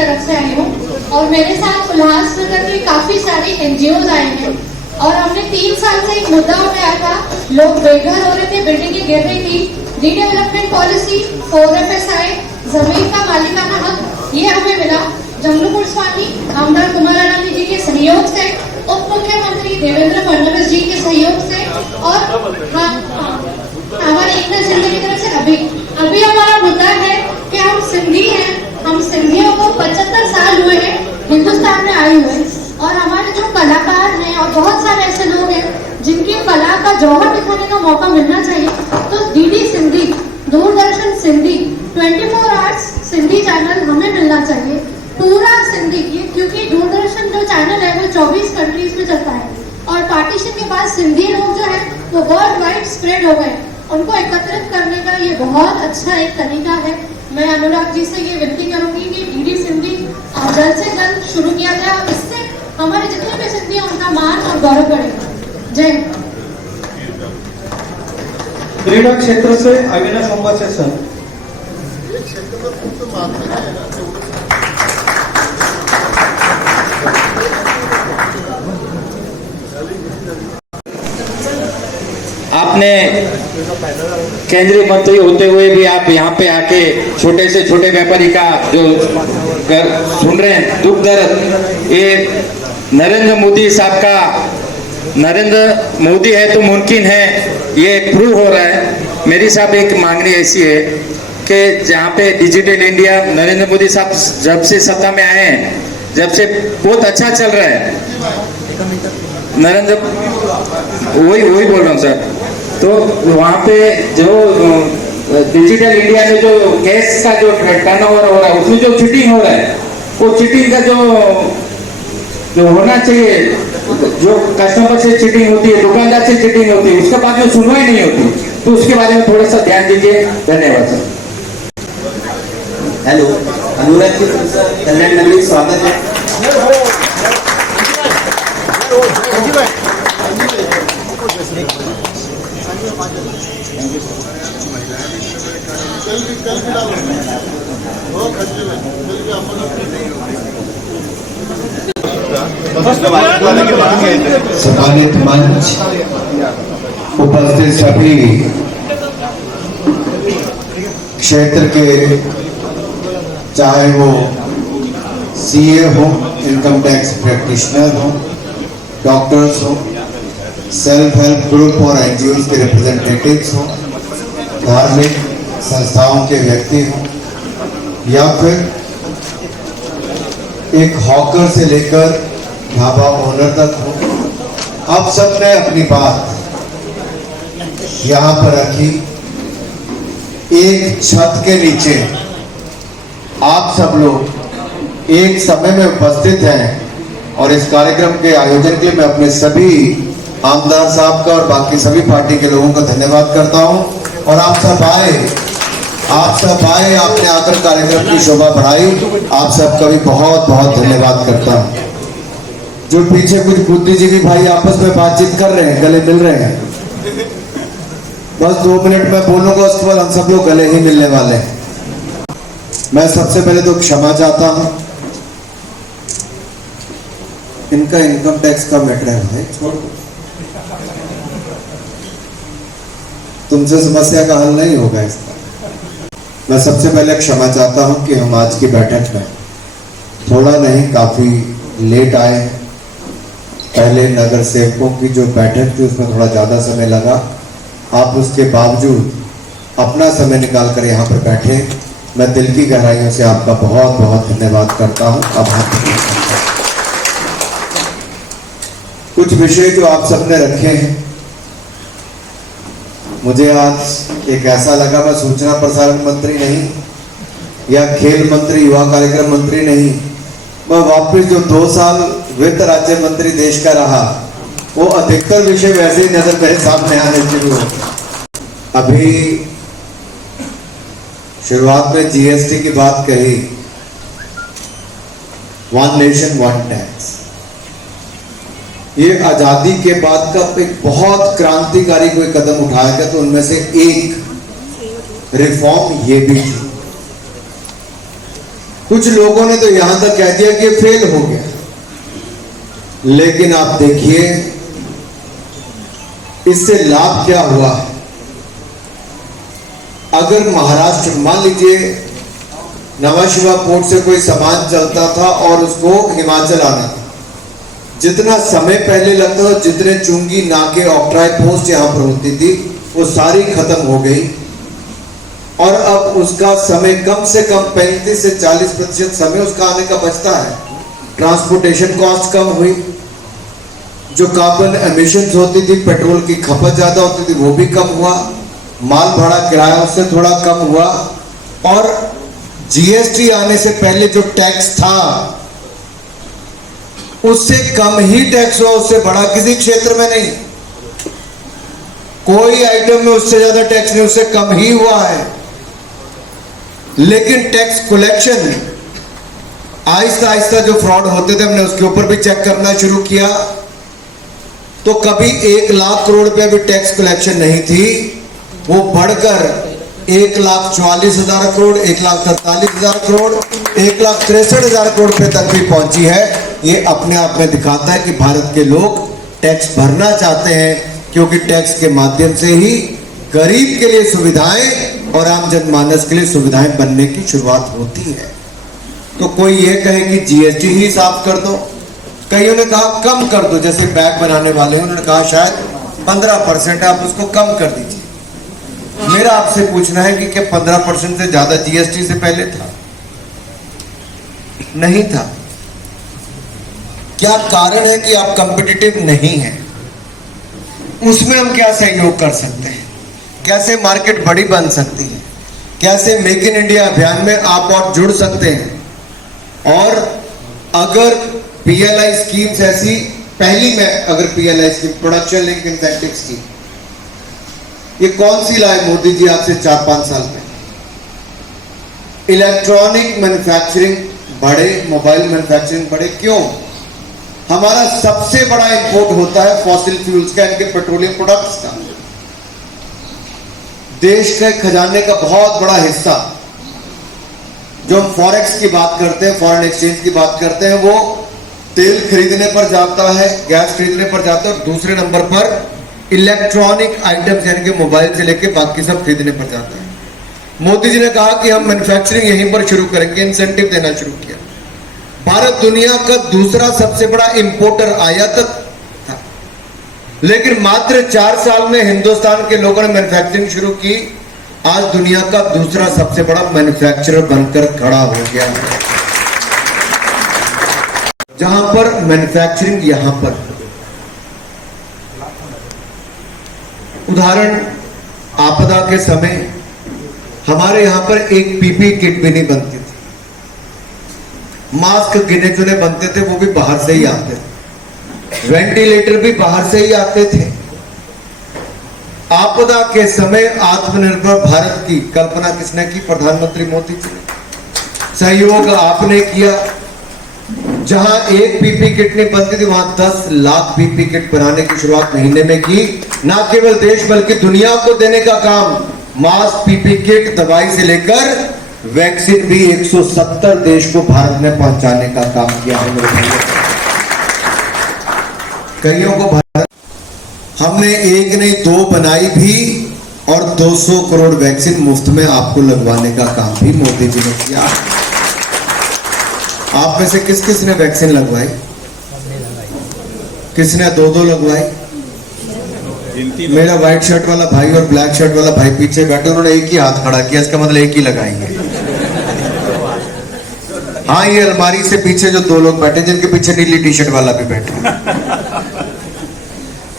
तरफ से आई हूँ और मेरे साथ उल्लासनगर के काफी सारी NGOs आए हैं और हमने 3 साल से एक मुद्दा उठाया था। लोग बेघर हो रहे थे, बिल्डिंगें गिर रही थी। रीडेवलपमेंट पॉलिसी, 4FSI, जमीन का मालिकाना हक, ये हमें मिला। जंगलू पुष्पानी आमदार कुमार रानी जी के सहयोग से, उप मुख्यमंत्री देवेंद्र फडणवीस जी के सहयोग से और हमारे एकनाथ शिंदे की तरफ से अभी हमारा मुद्दा है कि हम सिंधी हैं, हम सिंधियों को 75 साल हुए हैं हिंदुस्तान में आए हुए, और हमारे जो कलाकार हैं और बहुत सारे ऐसे लोग हैं जिनकी कला का जौहर दिखाने का मौका मिलना चाहिए। तो DD Sindhi, Doordarshan Sindhi, 24 hours Sindhi channel हमें मिलना चाहिए, पूरा सिंधी, क्योंकि दूरदर्शन जो चैनल है वो 24 कंट्रीज में चलता है और पार्टीशन के बाद सिंधी लोग जो है वो वर्ल्ड वाइड स्प्रेड हो गए। उनको एकत्रित करने का ये बहुत अच्छा एक तरीका है। मैं अनुराग जी से ये विनती करूंगी कि DD सिंधी जल्द से जल्द शुरू किया जाए और इससे हमारे जितने भी सिंधी हैं उनका मान और गौरव बढ़ेगा। जय हिंद। क्रीडा क्षेत्र से अविनाश अंबाचे सर। आपने केंद्रीय मंत्री होते हुए भी आप यहाँ पे आके छोटे से छोटे व्यापारी का जो सुन रहे हैं दुख दर्द, ये नरेंद्र मोदी साहब का, नरेंद्र मोदी है तो मुमकिन है, ये प्रूव हो रहा है। मेरी साहब एक मांगनी ऐसी है कि जहाँ पे डिजिटल इंडिया नरेंद्र मोदी साहब जब से सत्ता में आए हैं, जब से बहुत अच्छा चल रहा है। नरेंद्र वही बोल रहा हूँ सर। तो वहाँ पे जो डिजिटल इंडिया में जो कैश का जो टर्नओवर हो रहा है उसमें जो चीटिंग हो रहा है, वो चीटिंग का जो होना चाहिए, जो कस्टमर से चीटिंग होती है, दुकानदार से चीटिंग होती है, उसके बाद में सुनवाई नहीं होती, तो उसके बारे में थोड़ा सा ध्यान दीजिए। धन्यवाद सर। हेलो, अनुराग जी कल्याण नगरी स्वागत है। सम्मानित मंच, उपस्थित सभी क्षेत्र के, चाहे वो CA हो, इनकम टैक्स प्रैक्टिशनर हो, डॉक्टर्स हो, सेल्फ हेल्प ग्रुप और NGOs के रिप्रेजेंटेटिव्स हो, धार्मिक संस्थाओं के व्यक्ति हो, या फिर एक हॉकर से लेकर ढाबा ओनर तक हो, आप सबने अपनी बात यहाँ पर रखी। एक छत के नीचे आप सब लोग एक समय में उपस्थित हैं और इस कार्यक्रम के आयोजन के लिए मैं अपने सभी आमदार साहब का और बाकी सभी पार्टी के लोगों का धन्यवाद करता हूं। और आप सब आए, आपने आकर कार्यक्रम की शोभा बढ़ाई, आप सबका भी बहुत बहुत धन्यवाद करता हूं। जो पीछे कुछ बुद्धिजीवी भाई आपस में बातचीत कर रहे हैं, गले मिल रहे हैं, बस 2 मिनट में बोलूंगा, उसके बाद हम सब लोग गले ही मिलने वाले हैं। मैं सबसे पहले तो क्षमा चाहता हूं, इनका इनकम टैक्स का मैटर है, छोड़ दो, तुमसे समस्या का हल नहीं होगा इसका। मैं सबसे पहले क्षमा चाहता हूं कि हम आज की बैठक में थोड़ा नहीं काफी लेट आए। पहले नगर सेवकों की जो बैठक थी उसमें थोड़ा ज्यादा समय लगा, आप उसके बावजूद अपना समय निकाल कर यहाँ पर बैठे, मैं दिल की गहराइयों से आपका बहुत बहुत धन्यवाद करता हूँ। आभार। कुछ विषय जो आप सबने रखे हैं, मुझे आज एक ऐसा लगा, मैं सूचना प्रसारण मंत्री नहीं या खेल मंत्री, युवा कार्यक्रम मंत्री नहीं, मैं वापस जो 2 साल वित्त राज्य मंत्री देश का रहा, वो अधिकतर विषय वैसे ही नजर मेरे सामने आने शुरू हो। अभी शुरुआत में GST की बात कही, 1 नेशन 1 टैक्स, ये आजादी के बाद का एक बहुत क्रांतिकारी कोई कदम उठाया गया, तो उनमें से एक रिफॉर्म ये भी थी। कुछ लोगों ने तो यहां तक कह दिया कि फेल हो गया, लेकिन आप देखिए इससे लाभ क्या हुआ। अगर महाराष्ट्र, मान लीजिए नवा शिवा पोर्ट से कोई सामान चलता था और उसको हिमाचल आना था, जितना समय पहले लगता था, जितने चुंगी, नाके, ऑक्ट्राई पोस्ट यहां पर होती थी, वो सारी खत्म हो गई और अब उसका समय कम से कम 35 से 40% समय उसका आने का बचता है। ट्रांसपोर्टेशन कॉस्ट कम हुई, जो कार्बन एमिशंस होती थी, पेट्रोल की खपत ज्यादा होती थी, वो भी कम हुआ, माल भाड़ा किराया उससे थोड़ा कम हुआ, और जीएसटी आने से पहले जो टैक्स था उससे कम ही टैक्स हुआ, उससे बड़ा किसी क्षेत्र में नहीं। कोई आइटम में उससे ज्यादा टैक्स नहीं, उससे कम ही हुआ है। लेकिन टैक्स कलेक्शन आहिस्ता आहिस्ता जो फ्रॉड होते थे, हमने उसके ऊपर भी चेक करना शुरू किया। तो कभी 1 लाख करोड़ रुपए भी टैक्स कलेक्शन नहीं थी, वो बढ़कर 1,44,000 करोड़, 1,43,000 करोड़, 1,63,000 करोड़ रुपए तक भी पहुंची है। ये अपने आप में दिखाता है कि भारत के लोग टैक्स भरना चाहते हैं, क्योंकि टैक्स के माध्यम से ही गरीब के लिए सुविधाएं और आम जनमानस के लिए सुविधाएं बनने की शुरुआत होती है। तो कोई ये कहे कि जीएसटी ही साफ कर दो, कईयों ने कहा कम कर दो, जैसे बैग बनाने वाले हैं, उन्होंने कहा शायद 15% आप उसको कम कर दीजिए। मेरा आपसे पूछना है कि क्या 15% से ज्यादा जीएसटी से पहले था? नहीं था। क्या कारण है कि आप कंपिटिटिव नहीं हैं? उसमें हम क्या सहयोग कर सकते हैं? कैसे मार्केट बड़ी बन सकती है? कैसे मेक इन इंडिया अभियान में आप और जुड़ सकते हैं? और अगर पीएलआई स्कीम्स ऐसी, पहली में अगर PLI scheme, production link incentive scheme, ये कौन सी लाए मोदी जी आज से 4-5 साल में? इलेक्ट्रॉनिक मैन्युफैक्चरिंग बढ़े, मोबाइल मैन्युफैक्चरिंग बढ़े। क्यों? हमारा सबसे बड़ा इंपोर्ट होता है फॉसिल फ्यूल्स का, इनके पेट्रोलियम प्रोडक्ट्स का। देश के खजाने का बहुत बड़ा हिस्सा जो हम फॉरेक्स की बात करते हैं, फॉरेन एक्सचेंज की बात करते हैं, वो तेल खरीदने पर जाता है, गैस खरीदने पर जाता है, और दूसरे नंबर पर इलेक्ट्रॉनिक आइटम्स यानी कि मोबाइल से लेकर बाकी सब खरीदने पर जाता है। मोदी जी ने कहा कि हम मैन्युफैक्चरिंग यहीं पर शुरू करेंगे, इंसेंटिव देना शुरू किया। भारत दुनिया का दूसरा सबसे बड़ा इंपोर्टर, आयातक था, लेकिन मात्र 4 साल में हिंदुस्तान के लोगों ने मैन्युफैक्चरिंग शुरू की। आज दुनिया का दूसरा सबसे बड़ा मैन्युफैक्चरर बनकर खड़ा हो गया है। जहां पर मैन्युफैक्चरिंग, यहां पर उदाहरण, आपदा के समय हमारे यहां पर एक पीपी किट भी नहीं बनती थी, मास्क गिने चुने बनते थे, वो भी बाहर से ही आते थे, वेंटिलेटर भी बाहर से ही आते थे। आपदा के समय आत्मनिर्भर भारत की कल्पना किसने की? प्रधानमंत्री मोदी जी ने। सहयोग आपने किया। जहां एक पीपी किट नहीं बनती थी, वहां 10 लाख पीपी किट बनाने की शुरुआत महीने में की। ना केवल देश बल्कि दुनिया को देने का काम, मास्क, पीपी किट, दवाई से लेकर वैक्सीन भी 170 देश को भारत में पहुंचाने का काम किया है मेरे भाइयों। कईयों को भारत, हमने एक नहीं 2 बनाई भी, और 200 करोड़ वैक्सीन मुफ्त में आपको लगवाने का काम भी मोदी जी ने किया। आप में से किस किस ने वैक्सीन लगवाई? किसने 2-2 लगवाई? मेरा व्हाइट शर्ट वाला भाई और ब्लैक शर्ट वाला भाई पीछे बैठे, उन्होंने एक ही हाथ खड़ा किया, इसका मतलब एक ही लगाएंगे। हाँ, ये अलमारी से पीछे जो 2 लोग बैठे, जिनके पीछे नीली टी शर्ट वाला भी बैठा,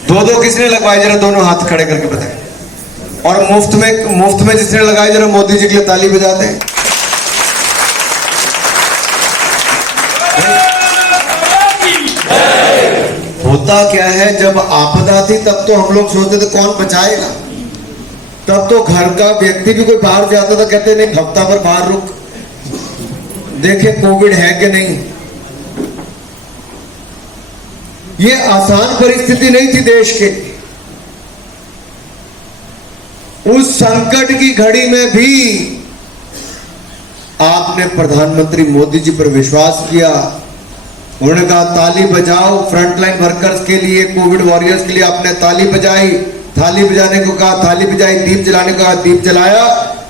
2-2 किसने लगवाए? जरा दोनों हाथ खड़े करके बताएं। और मुफ्त में जिसने लगाए, जरा मोदी जी के लिए ताली बजा दें। होता क्या है, जब आपदा थी तब तो हम लोग सोचते थे कौन बचाएगा। तब तो घर का व्यक्ति भी कोई बाहर से आता था, कहते नहीं हफ्ता भर बाहर रुक, देखे कोविड है कि नहीं। ये आसान परिस्थिति नहीं थी देश के। उस संकट की घड़ी में भी आपने प्रधानमंत्री मोदी जी पर विश्वास किया। उन्होंने कहा ताली बजाओ फ्रंटलाइन वर्कर्स के लिए, कोविड वॉरियर्स के लिए आपने ताली बजाई। थाली बजाने को कहा थाली बजाई, दीप जलाने को कहा दीप जलाया।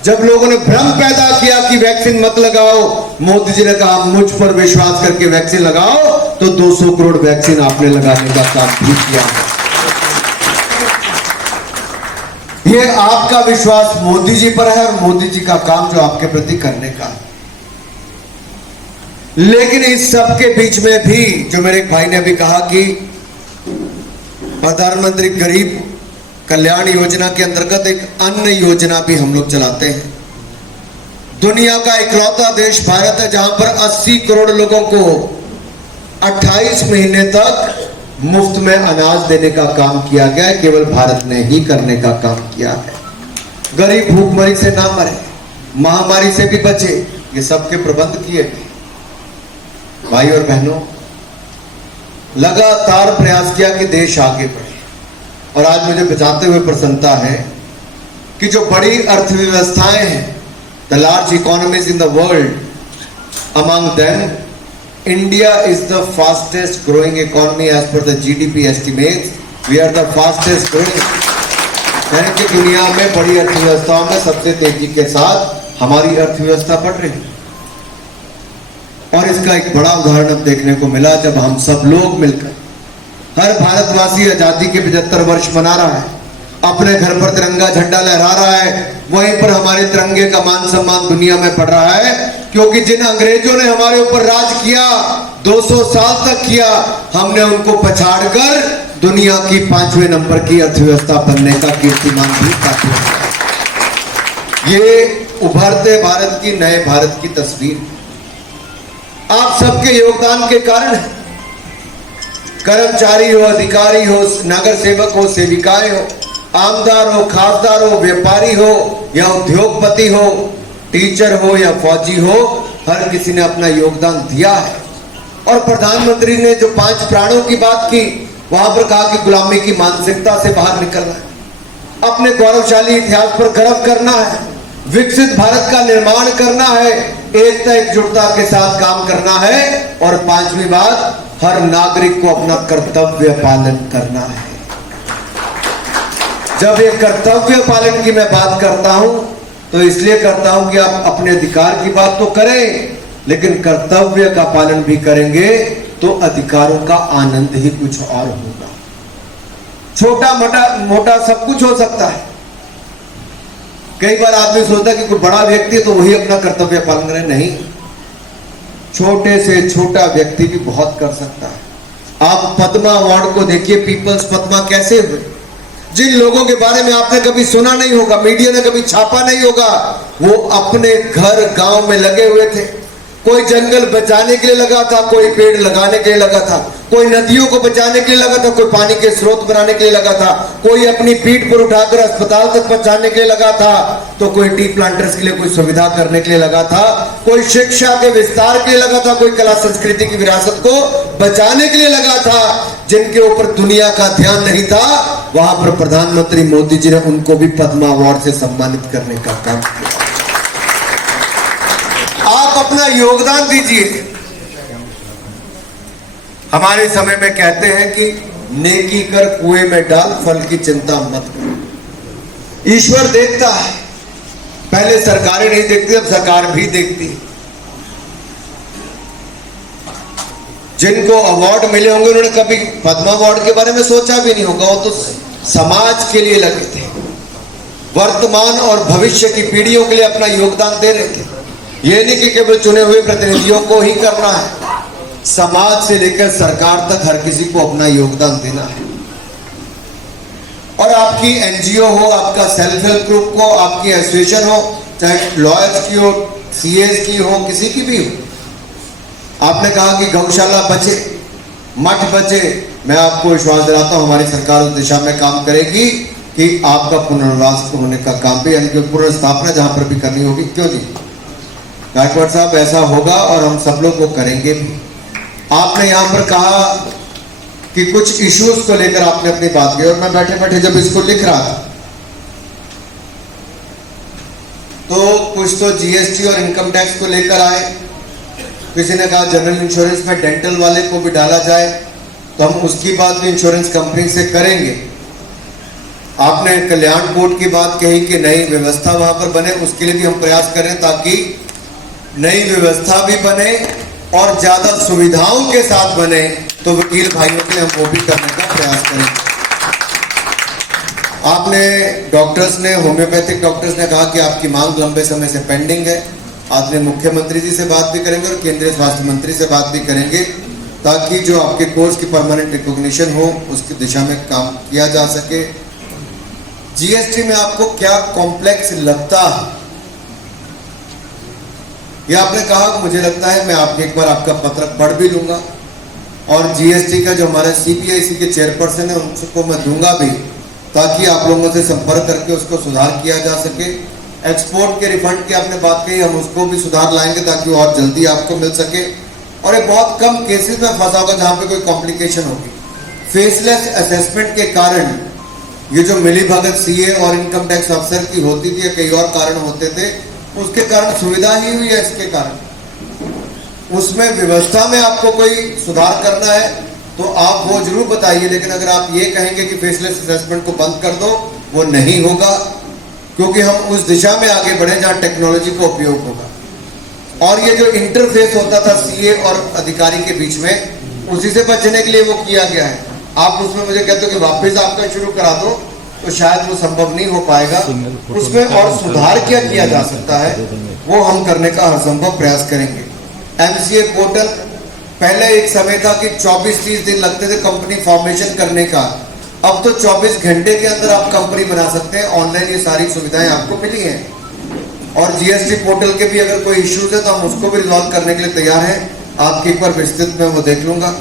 जब लोगों ने भ्रम पैदा किया कि वैक्सीन मत लगाओ, मोदी जी ने कहा मुझ पर विश्वास करके वैक्सीन लगाओ, तो 200 करोड़ वैक्सीन आपने लगाने का काम भी किया। ये आपका विश्वास मोदी जी पर है और मोदी जी का काम जो आपके प्रति करने का है। लेकिन इस सब के बीच में भी जो मेरे एक भाई ने अभी कहा कि प्रधानमंत्री गरीब कल्याण योजना के अंतर्गत एक अन्न योजना भी हम लोग चलाते हैं। दुनिया का इकलौता देश भारत है जहां पर 80 करोड़ लोगों को 28 महीने तक मुफ्त में अनाज देने का काम किया गया है। केवल भारत ने ही करने का काम किया है। गरीब भूखमरी से ना मरे, महामारी से भी बचे, ये सबके प्रबंध किए गए। भाई और बहनों, लगातार प्रयास किया कि देश आगे बढ़े। और आज मुझे बताते हुए प्रसन्नता है कि जो बड़ी अर्थव्यवस्थाएं हैं, the large economies in the world, among them India is the fastest growing economy as per the GDP estimates. We are the fastest growing. यानी कि दुनिया में बड़ी अर्थव्यवस्थाओं में सबसे तेजी के साथ हमारी अर्थव्यवस्था बढ़ रही है। और इसका एक बड़ा उदाहरण अब देखने को मिला जब हम सब लोग मिलकर, हर भारतवासी आजादी के 75 वर्ष मना रहा है, अपने घर पर तिरंगा झंडा लहरा रहा है, वहीं पर हमारे तिरंगे का मान सम्मान दुनिया में बढ़ रहा है। क्योंकि जिन अंग्रेजों ने हमारे ऊपर राज किया, 200 साल तक किया, हमने उनको पछाड़कर दुनिया की 5वें नंबर की अर्थव्यवस्था बनने का कीर्तिमान भी प्राप्त किया। ये उभरते भारत की, नए भारत की तस्वीर आप सबके योगदान के कारण है। कर्मचारी हो, अधिकारी हो, नगर सेवक हो, सेविकाएं हो, आमदार हो, खासदार हो, व्यापारी हो या उद्योगपति हो, टीचर हो या फौजी हो, हर किसी ने अपना योगदान दिया है। और प्रधानमंत्री ने जो 5 प्राणों की बात की, वहां पर कहा कि गुलामी की मानसिकता से बाहर निकलना है, अपने गौरवशाली इतिहास पर गर्व करना है, विकसित भारत का निर्माण करना है, एकता एकजुटता के साथ काम करना है। और 5वीं बात, हर नागरिक को अपना कर्तव्य पालन करना है। जब ये कर्तव्य पालन की मैं बात करता हूं तो इसलिए करता हूं कि आप अपने अधिकार की बात तो करें, लेकिन कर्तव्य का पालन भी करेंगे तो अधिकारों का आनंद ही कुछ और होगा। छोटा मोटा सब कुछ हो सकता है। कई बार आदमी सोचता है कि कोई बड़ा व्यक्ति है तो वही अपना कर्तव्य पालन करे। नहीं, छोटे से छोटा व्यक्ति भी बहुत कर सकता है। आप पद्मा अवार्ड को देखिए, पीपल्स पद्मा कैसे हुए। जिन लोगों के बारे में आपने कभी सुना नहीं होगा, मीडिया ने कभी छापा नहीं होगा, वो अपने घर गांव में लगे हुए थे। कोई जंगल बचाने के लिए लगा था, कोई पेड़ लगाने के लिए लगा था, कोई नदियों को बचाने के लिए लगा था, कोई पानी के स्रोत बनाने के लिए लगा था, कोई अपनी पीठ पर उठाकर अस्पताल तक पहुंचाने के लिए लगा था, तो कोई टी प्लांटर्स के लिए कोई सुविधा करने के लिए लगा था, कोई शिक्षा के विस्तार के लिए लगा था, कोई कला संस्कृति की विरासत को बचाने के लिए लगा था। जिनके ऊपर दुनिया का ध्यान नहीं था, वहां पर प्रधानमंत्री मोदी जी ने उनको भी पद्मा अवार्ड से सम्मानित करने का काम किया। आप अपना योगदान दीजिए। हमारे समय में कहते हैं कि नेकी कर कुएं में डाल, फल की चिंता मत कर। ईश्वर देखता है, पहले सरकारें नहीं देखती, अब सरकार भी देखती है। जिनको अवार्ड मिले होंगे उन्होंने कभी पद्मा अवार्ड के बारे में सोचा भी नहीं होगा। वो तो समाज के लिए लगे थे, वर्तमान और भविष्य की पीढ़ियों के लिए अपना योगदान दे रहे थे। ये नहीं कि केवल चुने हुए प्रतिनिधियों को ही करना है, समाज से लेकर सरकार तक हर किसी को अपना योगदान देना है। और आपकी एनजीओ हो, आपका सेल्फ हेल्प ग्रुप हो, आपकी एसोसिएशन हो, चाहे लॉयर्स की हो, सीएस की हो, किसी की भी हो। आपने कहा कि गौशाला बचे, मठ बचे। मैं आपको विश्वास दिलाता हूं हमारी सरकार उस दिशा में काम करेगी कि आपका पुनर्वास होने का काम भी, यानी कि पुनर्स्थापना जहां पर भी करनी होगी। क्यों जी गायकवाड़ साहब, ऐसा होगा और हम सब लोग वो करेंगे भी। आपने यहां पर कहा कि कुछ इश्यूज को लेकर आपने अपनी बात की, और मैं बैठे बैठे जब इसको लिख रहा था तो कुछ तो जीएसटी और इनकम टैक्स को लेकर आए, किसी ने कहा जनरल इंश्योरेंस में डेंटल वाले को भी डाला जाए, तो हम उसकी बात भी इंश्योरेंस कंपनी से करेंगे। आपने कल्याण कोर्ट की बात कही कि नई व्यवस्था वहां पर बने, उसके लिए भी हम प्रयास करें ताकि नई व्यवस्था भी बने और ज्यादा सुविधाओं के साथ बने, तो वकील भाइयों के लिए हम वो भी करने का प्रयास करें। आपने डॉक्टर्स ने, होम्योपैथिक डॉक्टर्स ने कहा कि आपकी मांग लंबे समय से पेंडिंग है। आज ने मुख्यमंत्री जी से बात भी करेंगे और केंद्रीय स्वास्थ्य मंत्री से बात भी करेंगे ताकि जो आपके कोर्स की परमानेंट रिकॉग्निशन हो उसकी दिशा में काम किया जा सके। जीएसटी में आपको क्या कॉम्प्लेक्स लगता है, ये आपने कहा, मुझे लगता है मैं आपके एक बार आपका पत्र पढ़ भी लूंगा और जीएसटी का जो हमारा सीपीआईसी के चेयरपर्सन है उनको मैं दूंगा भी, ताकि आप लोगों से संपर्क करके उसको सुधार किया जा सके। एक्सपोर्ट के रिफंड की आपने बात कही, हम उसको भी सुधार लाएंगे ताकि और जल्दी आपको मिल सके। और ये बहुत कम केसेस में फंसा होगा जहां पे कोई कॉम्प्लिकेशन होगी। फेसलेस असेसमेंट के कारण ये जो मिली भगत सीए और इनकम टैक्स अफसर की होती थी या कई और कारण होते थे, उसके कारण सुविधा ही हुई है। इसके कारण उसमें व्यवस्था में आपको कोई सुधार करना है तो आप वो जरूर बताइए, लेकिन अगर आप ये कहेंगे कि फेसलेस असेसमेंट को बंद कर दो, वो नहीं होगा, क्योंकि हम उस दिशा में आगे बढ़े जहां टेक्नोलॉजी का उपयोग होगा। और ये जो इंटरफेस होता था सीए और अधिकारी के बीच में, उसी से बचने के लिए वो किया गया है। आप उसमें मुझे कहते हो कि वापस आपका शुरू करा दो, तो शायद वो संभव नहीं हो पाएगा। उसमें और सुधार क्या किया जा सकता है वो हम करने का हर संभव प्रयास करेंगे। एमसीए पोर्टल, पहले एक समय था कि 24-30 दिन लगते थे कंपनी फॉर्मेशन करने का, अब तो 24 घंटे के अंदर आप कंपनी बना सकते हैं। ऑनलाइन ये सारी सुविधाएं आपको मिली हैं। और जीएसटी पोर्टल के भी अगर कोई इश्यूज है तो हम उसको भी रिजॉल्व करने के लिए तैयार हैं। आपके एक बार विस्तृत में वो देख लूंगा।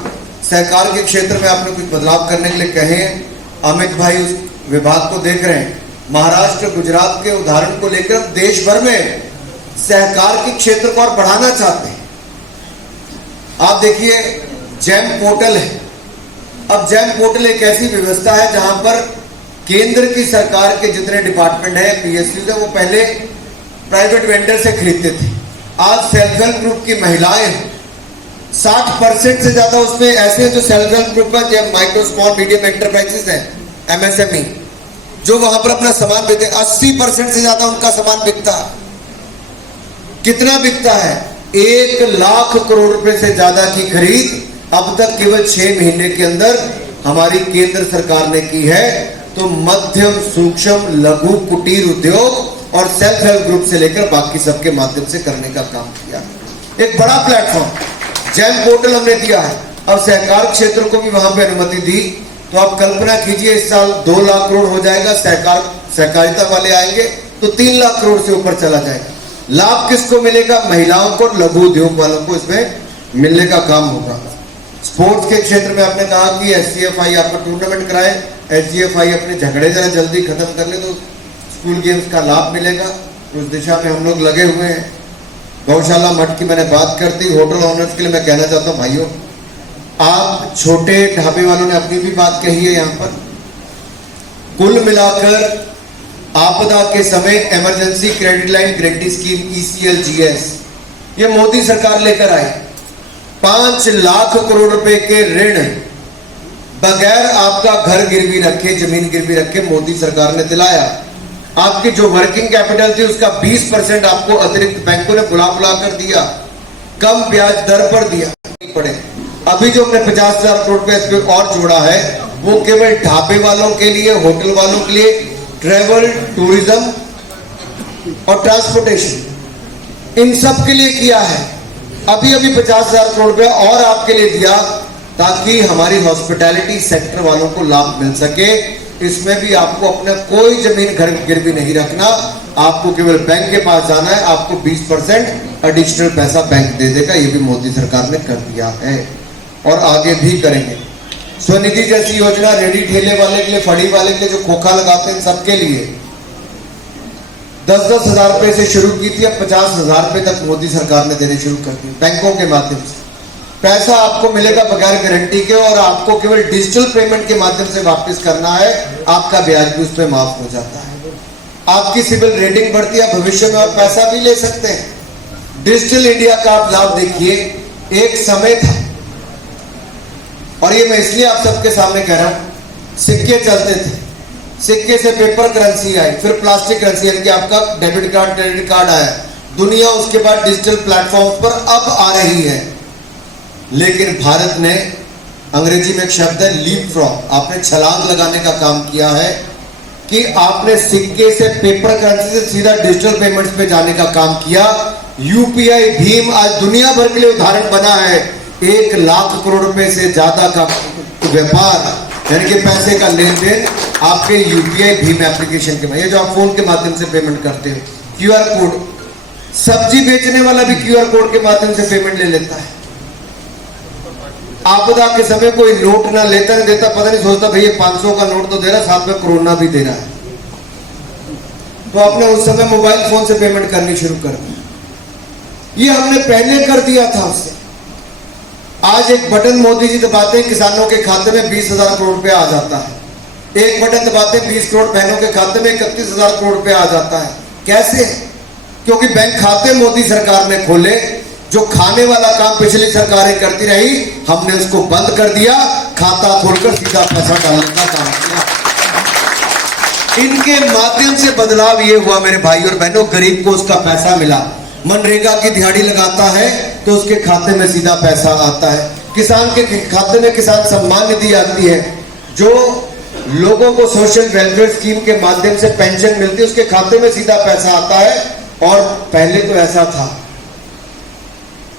सहकार के क्षेत्र में आपने कुछ बदलाव करने के लिए कहे हैं, अमित भाई उस विभाग को देख रहे हैं। महाराष्ट्र, गुजरात के उदाहरण को लेकर देश भर में सहकार के क्षेत्र को और बढ़ाना चाहते हैं। आप देखिए जैम पोर्टल है। अब जैम पोर्टल एक ऐसी व्यवस्था है जहां पर केंद्र की सरकार के जितने डिपार्टमेंट है, पीएसयू है, वो पहले प्राइवेट वेंडर से खरीदते थे। आज सेल्फ हेल्प ग्रुप की महिलाएं 60% से ज्यादा उसमें ऐसे हैं जो सेल्फ हेल्प ग्रुप का, माइक्रो स्मॉल मीडियम एंटरप्राइजेस है, एमएसएमई, जो वहां पर अपना सामान बेचते। 80% से ज्यादा उनका सामान बिकता है। कितना बिकता है? 1 लाख करोड़ रुपए से ज्यादा की खरीद अब तक केवल 6 महीने के अंदर हमारी केंद्र सरकार ने की है। तो मध्यम, सूक्ष्म, लघु, कुटीर उद्योग और सेल्फ हेल्प ग्रुप से लेकर बाकी सबके माध्यम से करने का काम किया। एक बड़ा प्लेटफॉर्म जैम पोर्टल हमने दिया है। अब सहकार क्षेत्र को भी वहां पे अनुमति दी, तो आप कल्पना कीजिए इस साल 2 लाख करोड़ हो जाएगा। सहकारिता वाले आएंगे तो 3 लाख करोड़ से ऊपर चला जाएगा। लाभ किसको मिलेगा? महिलाओं को, लघु उद्योग वालों को इसमें मिलने का काम होगा। स्पोर्ट्स के क्षेत्र में आपने कहा कि एसजीएफआई आपका टूर्नामेंट कराए, एसजीएफआई अपने झगड़े जरा जल्दी खत्म कर ले तो स्कूल गेम्स का लाभ मिलेगा। उस दिशा में हम लोग लगे हुए हैं। गौशाला मठ की मैंने बात कर दी। होटल ओनर्स के लिए मैं कहना चाहता हूँ भाइयों, आप छोटे ढाबे वालों ने अपनी भी बात कही है। यहाँ पर कुल मिलाकर आपदा के समय emergency credit line guarantee scheme ECLGS ये मोदी सरकार लेकर आई। 5 लाख करोड़ रुपए के ऋण बगैर आपका घर गिरवी रखे, जमीन गिरवी रखे मोदी सरकार ने दिलाया। आपकी जो वर्किंग कैपिटल थी उसका 20% आपको अतिरिक्त बैंकों ने बुला कर दिया, कम ब्याज दर पर दिया पड़े। अभी जो हमने 50,000 करोड़ रुपए इस पे और जोड़ा है वो केवल ढाबे वालों के लिए, होटल वालों के लिए, ट्रेवल, टूरिज्म और ट्रांसपोर्टेशन, इन सब के लिए किया है। अभी 50,000 करोड़ रुपए और आपके लिए दिया ताकि हमारी हॉस्पिटैलिटी सेक्टर वालों को लाभ मिल सके। इसमें भी आपको अपना कोई जमीन घर गिरवी नहीं रखना, आपको केवल बैंक के पास जाना है, आपको 20% एडिशनल पैसा बैंक दे देगा। ये भी मोदी सरकार ने कर दिया है और आगे भी करेंगे। स्वनिधि जैसी योजना रेडी ठेले वाले के लिए, फड़ी वाले के लिए, जो खोखा लगाते हैं सबके लिए 10-10 हजार रुपए से शुरू की थी, अब 50,000 रुपए तक मोदी सरकार ने देने शुरू कर दिए बैंकों के माध्यम से। पैसा आपको मिलेगा बगैर गारंटी के और आपको केवल डिजिटल पेमेंट के माध्यम से वापस करना है, आपका ब्याज भी उस पर माफ हो जाता है। आपकी सिविल रेटिंग बढ़ती है, भविष्य में आप पैसा भी ले सकते हैं। डिजिटल इंडिया का आप लाभ देखिए। एक समय था, और ये मैं इसलिए आप सबके सामने कह रहा हूं, सिक्के चलते थे, सिक्के से पेपर करेंसी आई, फिर प्लास्टिक करेंसी, यानी कि आपका डेबिट कार्ड क्रेडिट कार्ड आया। दुनिया उसके बाद डिजिटल प्लेटफॉर्म पर अब आ रही है। लेकिन भारत ने, अंग्रेजी में एक शब्द है लीप फ्रॉग, आपने छलांग लगाने का काम किया है कि आपने सिक्के से पेपर करेंसी से सीधा डिजिटल पेमेंट्स पे जाने का काम किया। यूपीआई भीम आज दुनिया भर के लिए उदाहरण बना है। 1 लाख करोड़ रुपए से ज्यादा का व्यापार, यानी कि पैसे का लेन देन आपके यूपीआई भीम एप्लीकेशन के, ये जो आप फोन के माध्यम से पेमेंट करते हो, क्यूआर कोड, सब्जी बेचने वाला भी क्यूआर कोड के माध्यम से पेमेंट ले लेता है। आपदा के समय कोई नोट ना लेता नहीं देता, पता नहीं सोचता भैया 500 का नोट तो दे रहा, साथ में कोरोना भी दे रहा है, तो आपने उस समय मोबाइल फोन से पेमेंट करनी शुरू कर दी। ये हमने पहले कर दिया था उससे। आज एक बटन मोदी जी दबाते हैं, किसानों के खाते में 20,000 करोड़ रुपया आ जाता है। एक बटन दबाते हैं, 20 करोड़ बहनों के खाते में 31,000 करोड़ रुपया आ जाता है। कैसे? क्योंकि बैंक खाते मोदी सरकार ने खोले। जो खाने वाला काम पिछली सरकारें करती रही, हमने उसको बंद कर दिया, खाता खोलकर सीधा पैसा डालने का काम किया। इनके माध्यम से बदलाव ये हुआ मेरे भाई और बहनों, गरीब को उसका पैसा मिला। मनरेगा की दिहाड़ी लगाता है तो उसके खाते में सीधा पैसा आता है। किसान के खाते में किसान सम्मान निधि आती है। जो लोगों को सोशल वेलफेयर स्कीम के माध्यम से पेंशन मिलती है, उसके खाते में सीधा पैसा आता है। और पहले तो ऐसा था,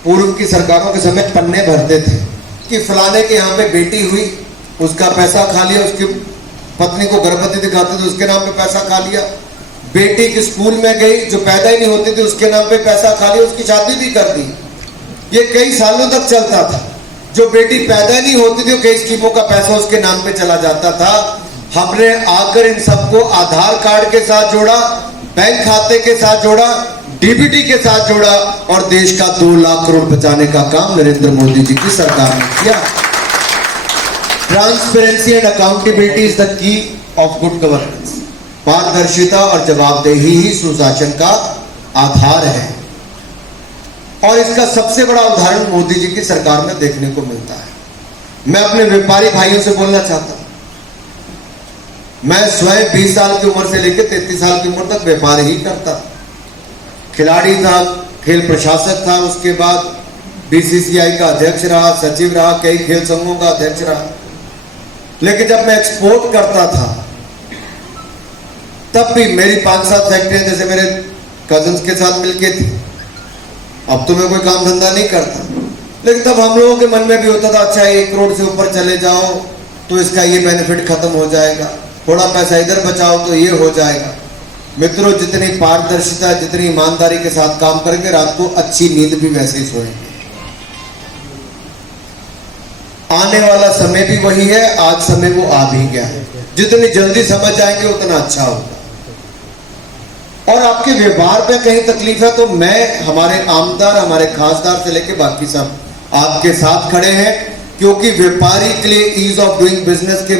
पूर्व की सरकारों के समय पन्ने भरते थे कि फलाने के यहाँ पे बेटी हुई, उसका पैसा खा लिया, उसकी पत्नी को गर्भवती दिखाते थे, उसके नाम पे पैसा खा लिया। बेटी की स्कूल में गई, जो पैदा ही नहीं होती थी, उसके नाम पे पैसा खा लिया, उसकी शादी भी कर दी। ये कई सालों तक चलता था। जो बेटी पैदा नहीं होती थी, कई स्कीमों का पैसा उसके नाम पे चला जाता था। हमने आकर इन सबको आधार कार्ड के साथ जोड़ा, बैंक खाते के साथ जोड़ा, डीबीटी के साथ जोड़ा, और देश का 2 लाख करोड़ बचाने का काम नरेंद्र मोदी जी की सरकार ने किया। Transparency and accountability is the key of good governance. पारदर्शिता और जवाबदेही ही सुशासन का आधार है, और इसका सबसे बड़ा उदाहरण मोदी जी की सरकार में देखने को मिलता है। मैं अपने व्यापारी भाइयों से बोलना चाहता हूं, मैं स्वयं 20 साल की उम्र से लेकर 33 साल की उम्र तक व्यापार ही करता। खिलाड़ी था, खेल प्रशासक था, उसके बाद बीसीसीआई का अध्यक्ष रहा, सचिव रहा, कई खेल संघों का अध्यक्ष रहा। लेकिन जब मैं एक्सपोर्ट करता था, तब भी मेरी 5-7 फैक्ट्रियां जैसे मेरे कजन्स के साथ मिलके थी। अब तो मैं कोई काम धंधा नहीं करता, लेकिन तब हम लोगों के मन में भी होता था, अच्छा 1 करोड़ से ऊपर चले जाओ तो इसका ये बेनिफिट खत्म हो जाएगा, थोड़ा पैसा इधर बचाओ तो ये हो जाएगा। मित्रों, जितनी पारदर्शिता, जितनी ईमानदारी के साथ काम करेंगे, रात को अच्छी नींद भी वैसे ही सोएंगे। आने वाला समय भी वही है, आज समय वो आ भी गया है। जितनी जल्दी समझ जाएंगे उतना अच्छा होगा। और आपके व्यवहार पे कहीं तकलीफ है तो मैं, हमारे आमदार, हमारे खासदार से लेके बाकी सब आपके साथ खड़े हैं, क्योंकि व्यापारी के लिए ईज ऑफ डूइंग बिजनेस के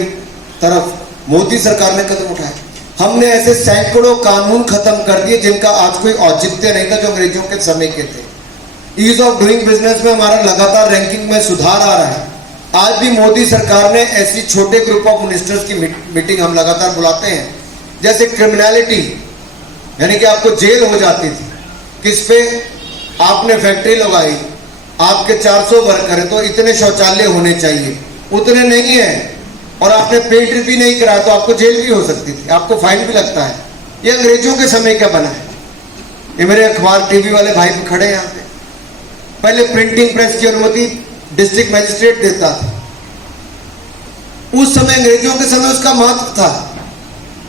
तरफ मोदी सरकार ने कदम उठाए। हमने ऐसे सैकड़ों कानून खत्म कर दिए जिनका आज कोई औचित्य नहीं था, जो अंग्रेजों के समय के थे। ईज ऑफ डूइंग बिजनेस में हमारा लगातार रैंकिंग में सुधार आ रहा है। आज भी मोदी सरकार ने ऐसी छोटे ग्रुप ऑफ मिनिस्टर्स की मीटिंग हम लगातार बुलाते हैं। जैसे क्रिमिनलिटी, यानी कि आपको जेल हो जाती थी, किस पे? आपने फैक्ट्री लगाई, आपके 400 वर्कर हैं तो इतने शौचालय होने चाहिए, उतने नहीं है, और आपने पेंट भी नहीं कराया तो आपको जेल भी हो सकती थी, आपको फाइन भी लगता है। ये अंग्रेजों के समय का बना है। ये मेरे अखबार टीवी वाले भाई खड़े हैं यहाँ पे। पहले प्रिंटिंग प्रेस की अनुमति डिस्ट्रिक्ट मजिस्ट्रेट देता था। उस समय, अंग्रेजों के समय, उसका महत्व था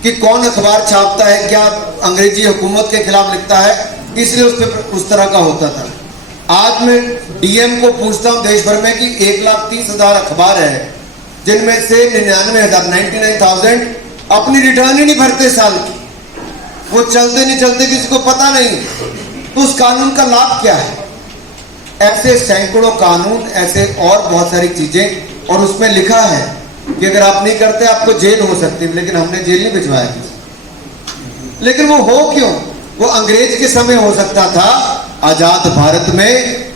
कि कौन अखबार छापता है, क्या अंग्रेजी हुकूमत के खिलाफ लिखता है, इसलिए उस पर उस तरह का होता था। आज मैं डीएम को पूछता हूं देश भर में कि 1,30,000 अखबार है, जिनमें से 99,000 अपनी रिटर्न ही नहीं भरते साल की, वो चलते नहीं चलते, किसी को पता नहीं, तो उस कानून का लाभ क्या है? ऐसे सैकड़ों कानून, ऐसे और बहुत सारी चीजें, और उसमें लिखा है कि अगर आप नहीं करते आपको जेल हो सकती है, लेकिन हमने जेल नहीं भिजवाया। लेकिन वो हो क्यों? वो अंग्रेज के समय हो सकता था। आजाद भारत में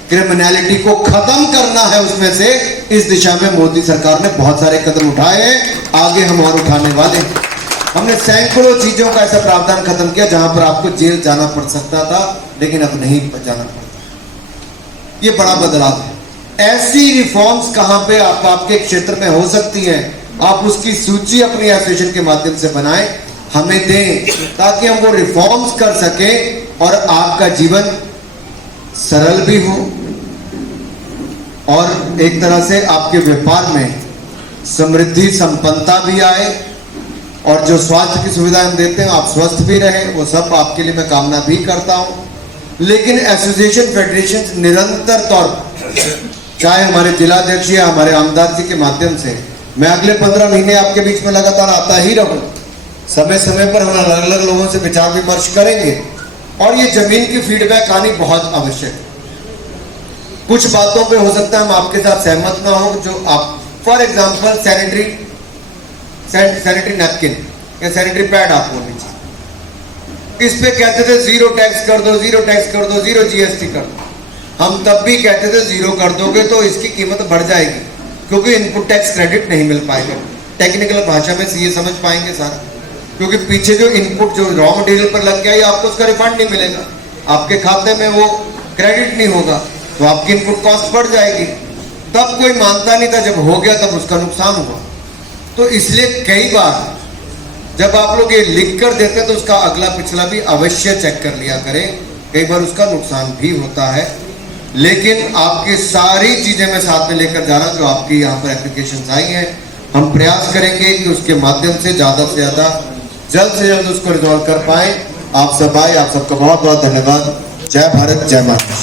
क्रिमिनलिटी को खत्म करना है, उसमें से इस दिशा में मोदी सरकार ने बहुत सारे कदम उठाए हैं, आगे हम और उठाने वाले हैं। हमने सैकड़ों चीजों का ऐसा प्रावधान खत्म किया जहां पर आपको जेल जाना पड़ सकता था, लेकिन अब नहीं जाना पड़ता। ये बड़ा बदलाव है। ऐसी रिफॉर्म्स कहां पे आपके क्षेत्र में हो सकती हैं, आप उसकी सूची अपनी एसोसिएशन के माध्यम से बनाएं, हमें दें, ताकि हम वो रिफॉर्म्स कर सकें और आपका जीवन सरल भी हो और एक तरह से आपके व्यापार में समृद्धि संपन्नता भी आए, और जो स्वास्थ्य की सुविधा हम देते हैं आप स्वस्थ भी रहे, वो सब आपके लिए मैं कामना भी करता हूं। लेकिन एसोसिएशन फेडरेशन निरंतर तौर पर, चाहे हमारे जिलाध्यक्ष या हमारे आमदार जी के माध्यम से, मैं अगले 15 महीने आपके बीच में लगातार आता ही रहूं। समय समय पर हम अलग अलग लोगों से विचार विमर्श करेंगे और ये जमीन की फीडबैक आनी बहुत आवश्यक है। कुछ बातों पे हो सकता है हम आपके साथ सहमत ना हो, जो आप फॉर एग्जांपल सैनिटरी नैपकिन या सैनिटरी पैड आप बोल लीजिए, इस पे कहते थे जीरो टैक्स कर दो, जीरो टैक्स कर दो, जीरो जीएसटी कर दो। हम तब भी कहते थे जीरो कर दोगे तो इसकी कीमत बढ़ जाएगी, क्योंकि इनपुट टैक्स क्रेडिट नहीं मिल पाएगा। टेक्निकल भाषा में ये समझ पाएंगे सारा, क्योंकि पीछे जो इनपुट जो रॉ मटेरियल पर लग गया आपको उसका रिफंड नहीं मिलेगा, आपके खाते में वो क्रेडिट नहीं होगा, तो आपकी इनपुट कॉस्ट बढ़ जाएगी। तब कोई मानता नहीं था, जब हो गया तब उसका नुकसान हुआ। तो इसलिए कई बार जब आप लोग ये लिख कर देते हैं तो उसका अगला पिछला भी अवश्य चेक कर लिया करें, कई बार उसका नुकसान भी होता है। लेकिन आपकी सारी चीजें मैं साथ में लेकर जा रहा हूं, जो आपकी यहाँ पर एप्लीकेशन आई हैं, हम प्रयास करेंगे कि उसके माध्यम से ज्यादा जल्द से जल्द उसको रिजॉल्व कर पाए। आप सब आए, आप सबका बहुत बहुत धन्यवाद। जय भारत, जय माता।